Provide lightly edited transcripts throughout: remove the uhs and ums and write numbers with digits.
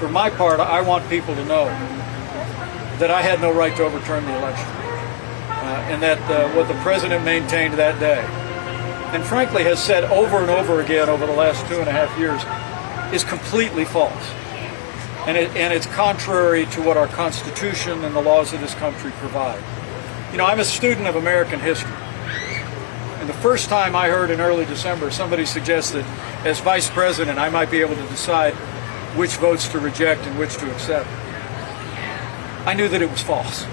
For my part, I want people to know that I had no right to overturn the election, and that what the president maintained that day, and frankly has said over and over again over the last 2.5 years, is completely false. And it's contrary to what our Constitution and the laws of this country provide. You know, I'm a student of American history. And the first time I heard in early December somebody suggest that as vice president I might be able to decide which votes to reject and which to accept, I knew that it was false.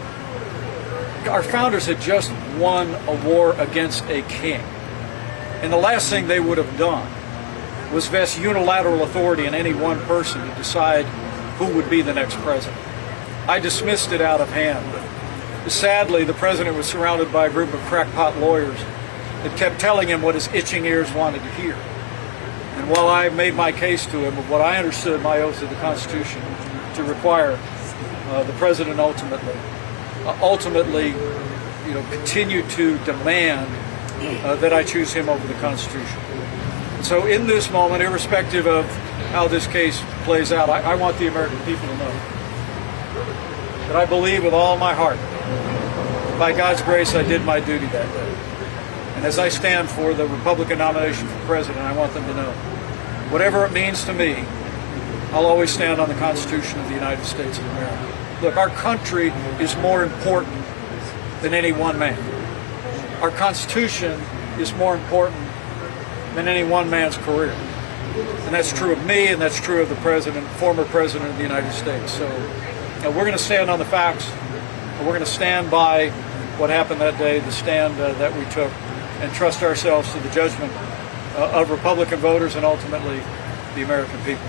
Our founders had just won a war against a king. And the last thing they would have done was vest unilateral authority in any one person to decide who would be the next president. I dismissed it out of hand. Sadly, the president was surrounded by a group of crackpot lawyers that kept telling him what his itching ears wanted to hear. And while I made my case to him of what I understood my oath of the Constitution to require, the president ultimately, continued to demand that I choose him over the Constitution. So in this moment, irrespective of how this case plays out, I want the American people to know that I believe with all my heart, by God's grace, I did my duty that day. And as I stand for the Republican nomination for president, I want them to know, whatever it means to me, I'll always stand on the Constitution of the United States of America. Look, our country is more important than any one man. Our Constitution is more important than any one man's career. And that's true of me, and that's true of the former president of the United States. So we're going to stand on the facts. We're going to stand by what happened that day, the stand that we took, and trust ourselves to the judgment of Republican voters and ultimately the American people.